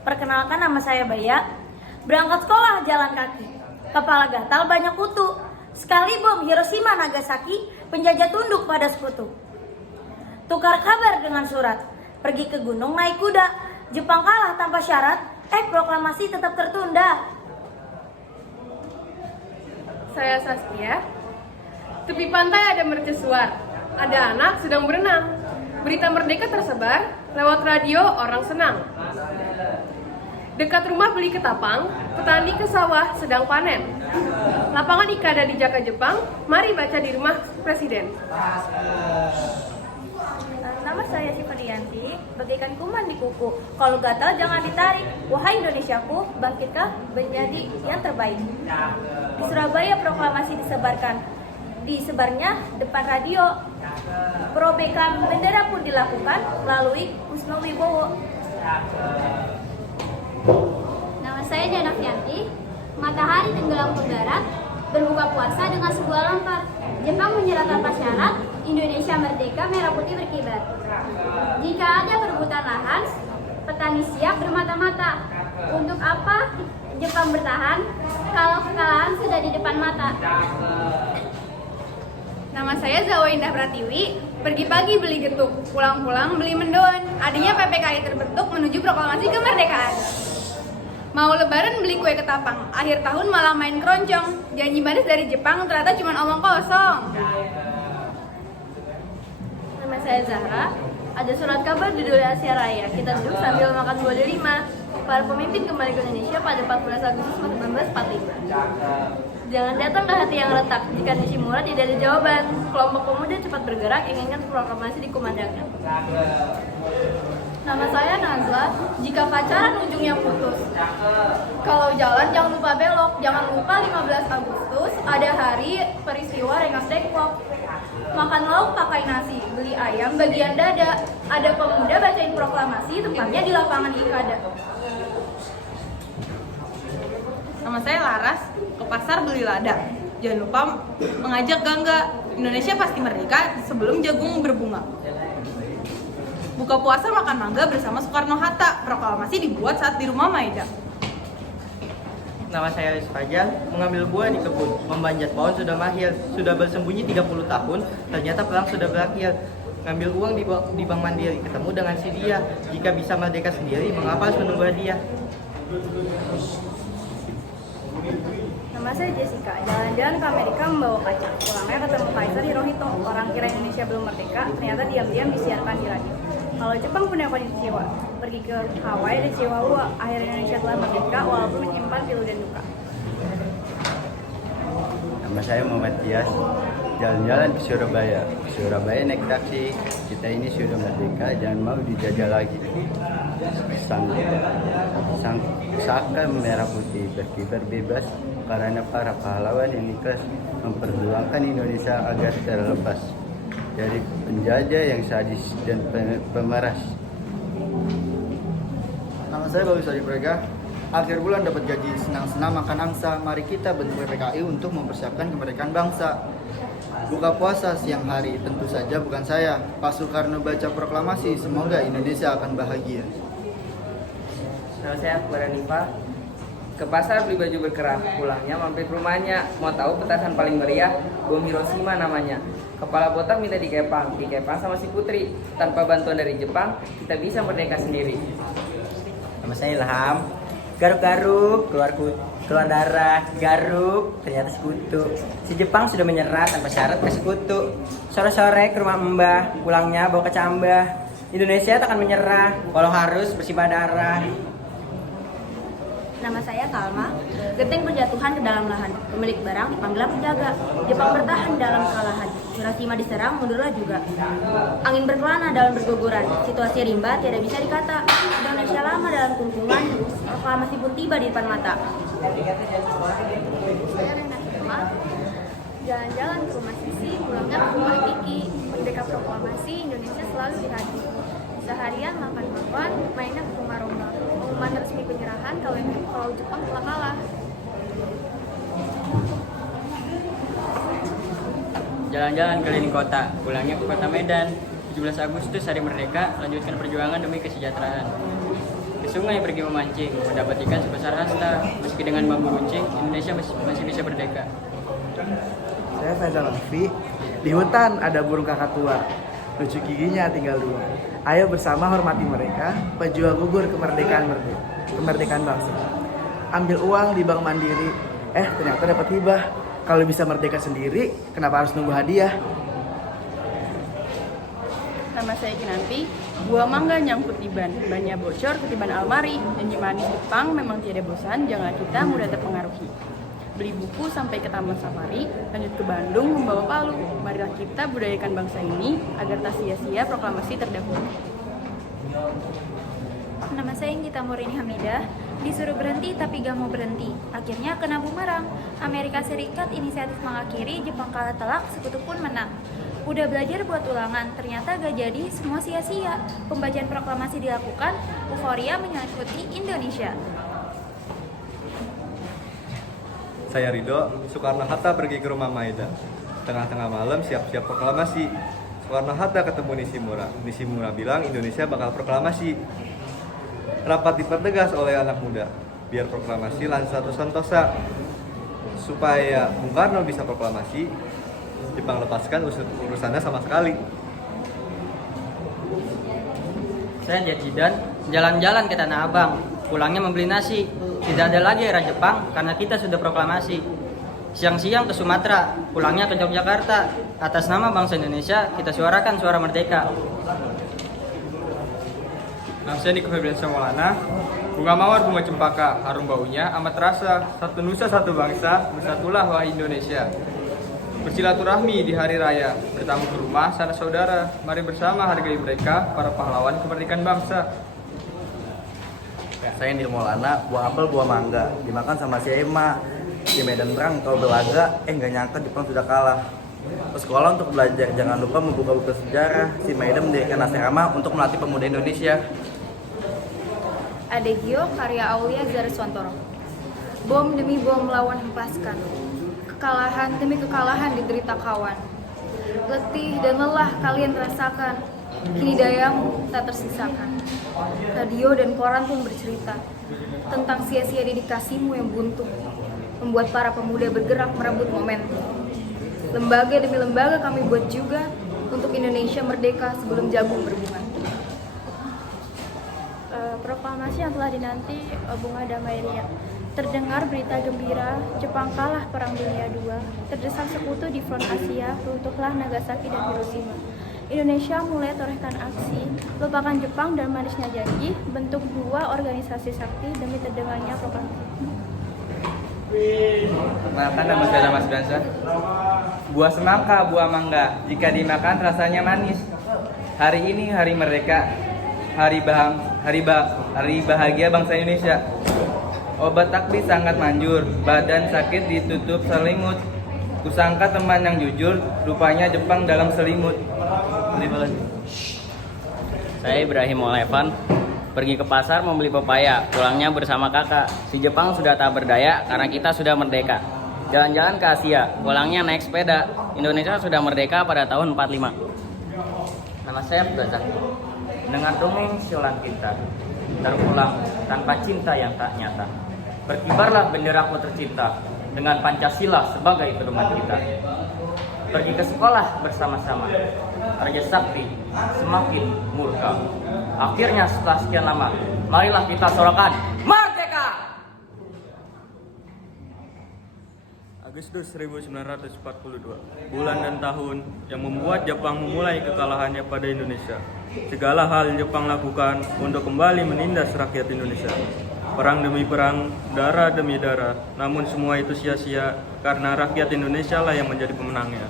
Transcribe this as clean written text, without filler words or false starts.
Perkenalkan, nama saya Baya. Berangkat sekolah jalan kaki. Kepala gatal banyak kutu. Sekali bom Hiroshima Nagasaki, penjajah tunduk pada sekutu. Tukar kabar dengan surat. Pergi ke gunung naik kuda. Jepang kalah tanpa syarat. Proklamasi tetap tertunda. Saya Saskia. Tepi pantai ada mercusuar. Ada anak sedang berenang. Berita merdeka tersebar. Lewat radio orang senang. Dekat rumah beli ketapang. Petani ke sawah sedang panen. Lapangan ikada di Jaka Jepang. Mari baca di rumah presiden. Nama saya Syifa Dianti, bagaikan kuman di kuku. Kalau gatal jangan ditarik. Wahai Indonesiaku, bangkitkah menjadi yang terbaik. Di Surabaya proklamasi disebarnya depan radio. Perobekan bendera pun dilakukan melalui Kusno Wibowo. Nama saya Diana Fianti. Matahari tenggelam ke barat, berbuka puasa dengan sebuah lampar. Jepang menyerah tanpa syarat, Indonesia merdeka, merah putih berkibar. Jika ada perebutan lahan, petani siap bermata-mata. Untuk apa Jepang bertahan kalau kekalahan sudah di depan mata? Nama saya Zawa Indah Pratiwi. Pergi pagi beli getuk, pulang-pulang beli mendoan. Adanya PPKI terbentuk menuju proklamasi kemerdekaan. Mau lebaran beli kue ketapang, akhir tahun malah main keroncong. Janji manis dari Jepang ternyata cuma omong kosong. Nama saya Zahra. Ada surat kabar di Duli Asia Raya. Kita duduk sambil makan buah delima. Para pemimpin kembali ke Indonesia pada 14 Agustus 1945. Jangan datanglah hati yang retak jika Nishimura tidak ada jawaban. Kelompok pemuda cepat bergerak inginkan proklamasi dikumandangkan. Nama saya Nazla. Jika pacaran ujungnya putus. Kalau jalan jangan lupa belok. Jangan lupa 15 Agustus ada hari peristiwa Rengas Dengklok. Makan lauk pakai nasi, beli ayam bagian dada. Ada pemuda bacain proklamasi tempatnya di lapangan Ikada. Nama saya Laras, ke pasar beli lada. Jangan lupa mengajak Gangga. Indonesia pasti merdeka sebelum jagung berbunga. Buka puasa makan mangga bersama Soekarno-Hatta. Proklamasi dibuat saat di rumah Maida. Nama saya Aris Fajar, mengambil buah di kebun. Memanjat pohon sudah mahir. Sudah bersembunyi 30 tahun, ternyata perang sudah berakhir. Ngambil uang di Bank Mandiri, ketemu dengan si dia. Jika bisa merdeka sendiri, mengapa harus menunggu hadiah? Nama saya Jessica. Jalan-jalan ke Amerika membawa kaca. Pulangnya ketemu Kaisar Hirohito. Orang kira Indonesia belum merdeka, ternyata diam-diam disiarkan di radio. Kalau Jepang punya kecewa, pergi ke Hawaii dan Chihuahua. Akhirnya Indonesia telah merdeka walaupun menyimpan pilu dan duka. Nama saya Muhammad Tias. Jalan-jalan ke Surabaya. Surabaya naik taksi. Kita ini sudah merdeka, jangan mau dijajah lagi. Sang saka merah putih berkibar bebas karena para pahlawan yang ikhlas memperjuangkan Indonesia agar terlepas dari penjajah yang sadis dan pemeras. Nama saya Bagus Adi Prega. Akhir bulan dapat gaji, senang-senang makan angsa. Mari kita bentuk PPKI untuk mempersiapkan kemerdekaan bangsa. Buka puasa siang hari, tentu saja bukan saya. Pak Soekarno baca proklamasi, semoga Indonesia akan bahagia. Nama saya Akbar Hanifah. Ke pasar beli baju berkerah, pulangnya mampir ke rumahnya. Mau tahu petasan paling meriah? Bom Hiroshima namanya. Kepala botak minta dikepang sama si putri. Tanpa bantuan dari Jepang, kita bisa merdeka sendiri. Nama saya Ilham. Garuk-garuk, keluar darah, garuk, ternyata sekutu. Si Jepang sudah menyerah tanpa syarat ke sekutu. Sore-sore ke rumah mbah, pulangnya bawa kecambah. Indonesia takkan menyerah, walau harus bersibah darah. Nama saya Kalma. Genteng berjatuhan ke dalam lahan. Pemilik barang dipanggil penjaga. Jepang bertahan dalam kekalahan. Hiroshima diserang, mundurlah juga. Angin berkelana dalam berguguran. Situasi rimba tidak bisa dikata. Indonesia lama dalam kungkungan. Proklamasi pun tiba di depan mata. Saya Rena Firma. Jalan-jalan ke rumah Sisi, pulangnya ke rumah Kiki. Merdeka proklamasi, Indonesia selalu di hati. Seharian makan-makan, mainnya ke rumah Roma. Pengumuman resmi penyerahan kalau Jepang telah kalah. Jalan-jalan keliling kota, pulangnya ke kota Medan. 17 Agustus hari merdeka, lanjutkan perjuangan demi kesejahteraan. Ke sungai pergi memancing, mendapat ikan sebesar hasta. Meski dengan bambu runcing, Indonesia masih bisa merdeka. Saya Faisal Alfi. Di hutan ada burung kakatua, lucu giginya tinggal 2. Ayo bersama hormati mereka, pejuang gugur kemerdekaan bangsa. Ambil uang di Bank Mandiri, ternyata dapat hibah. Kalau bisa merdeka sendiri, kenapa harus nunggu hadiah? Nama saya Kinanti. Buah mangga nyangkut di ban, bannya bocor ketiban almari. Janji manis Jepang memang tiada bosan, jangan kita mudah terpengaruhi. Beli buku sampai ke Taman Safari, lanjut ke Bandung membawa palu. Marilah kita budayakan bangsa ini agar tak sia-sia proklamasi terdahulu. Nama saya Gita Murini Hamidah. Disuruh berhenti tapi gak mau berhenti. Akhirnya kena bumerang. Amerika Serikat inisiatif mengakhiri, Jepang kalah telak, sekutu pun menang. Udah belajar buat ulangan, ternyata gak jadi, semua sia-sia. Pembacaan proklamasi dilakukan, euforia menyelimuti Indonesia. Saya Ridho, Soekarno-Hatta pergi ke rumah Maeda. Tengah-tengah malam siap-siap proklamasi. Soekarno-Hatta ketemu Nishimura. Nishimura bilang Indonesia bakal proklamasi. Rapat dipertegas oleh anak muda, biar proklamasi lancar sentosa. Supaya Bung Karno bisa proklamasi, Jepang lepaskan urusannya sama sekali. Saya Jajidan, jalan-jalan ke Tanah Abang, pulangnya membeli nasi. Tidak ada lagi era Jepang karena kita sudah proklamasi. Siang-siang ke Sumatera, pulangnya ke Yogyakarta. Atas nama bangsa Indonesia, kita suarakan suara merdeka. Nama saya Niko Febriansyah Maulana. Bunga mawar, bunga cempaka, harum baunya amat terasa. Satu nusa, satu bangsa, bersatulah wahai Indonesia. Bersilaturahmi di hari raya, bertamu ke rumah sanak saudara. Mari bersama hargai mereka, para pahlawan kemerdekaan bangsa. Saya Nil Maulana, buah apel, buah mangga, dimakan sama si Ema. Di medan perang kau belaga, nggak nyangka Jepang sudah kalah. Ke sekolah untuk belajar, jangan lupa membuka buku sejarah. Si Maeda mendirikan asrama untuk melatih pemuda Indonesia. Adegio karya Aulia Zariswantoro. Bom demi bom melawan hempaskan. Kekalahan demi kekalahan diderita kawan. Letih dan lelah kalian rasakan. Kini dayamu tak tersisakan. Radio dan koran pun bercerita tentang sia-sia dedikasimu yang buntu, membuat para pemuda bergerak merebut momentum. Lembaga demi lembaga kami buat juga untuk Indonesia merdeka sebelum jagung berbunga. Proklamasi yang telah dinanti, bunga damai riak. Terdengar berita gembira, Jepang kalah Perang Dunia II. Terdesak sekutu di front Asia, runtuhlah Nagasaki dan Hiroshima. Indonesia mulai torehkan aksi, lupakan Jepang dan manisnya janji, bentuk 2 organisasi sakti demi terdengarnya proklamasi. Makan nama saya Mas Gansa. Buah semangka, buah mangga, jika dimakan rasanya manis. Hari ini hari merdeka, hari bahagia bangsa Indonesia. Obat takbir sangat manjur, badan sakit ditutup selimut. Kusangka teman yang jujur, rupanya Jepang dalam selimut. Saya Ibrahim Olevan, pergi ke pasar membeli pepaya, pulangnya bersama kakak. Si Jepang sudah tak berdaya karena kita sudah merdeka. Jalan-jalan ke Asia, pulangnya naik sepeda. Indonesia sudah merdeka pada tahun 45. Nama saya Abdazak. Dengan dongeng siulan kita, terulang tanpa cinta yang tak nyata. Berkibarlah benderaku tercinta dengan Pancasila sebagai pedoman kita. Pergi ke sekolah bersama-sama, Raja Sakti semakin murka. Akhirnya setelah sekian lama, marilah kita sorakan merdeka! Agustus 1942, bulan dan tahun yang membuat Jepang memulai kekalahannya pada Indonesia. Segala hal Jepang lakukan untuk kembali menindas rakyat Indonesia. Perang demi perang, darah demi darah, namun semua itu sia-sia karena rakyat Indonesia lah yang menjadi pemenangnya.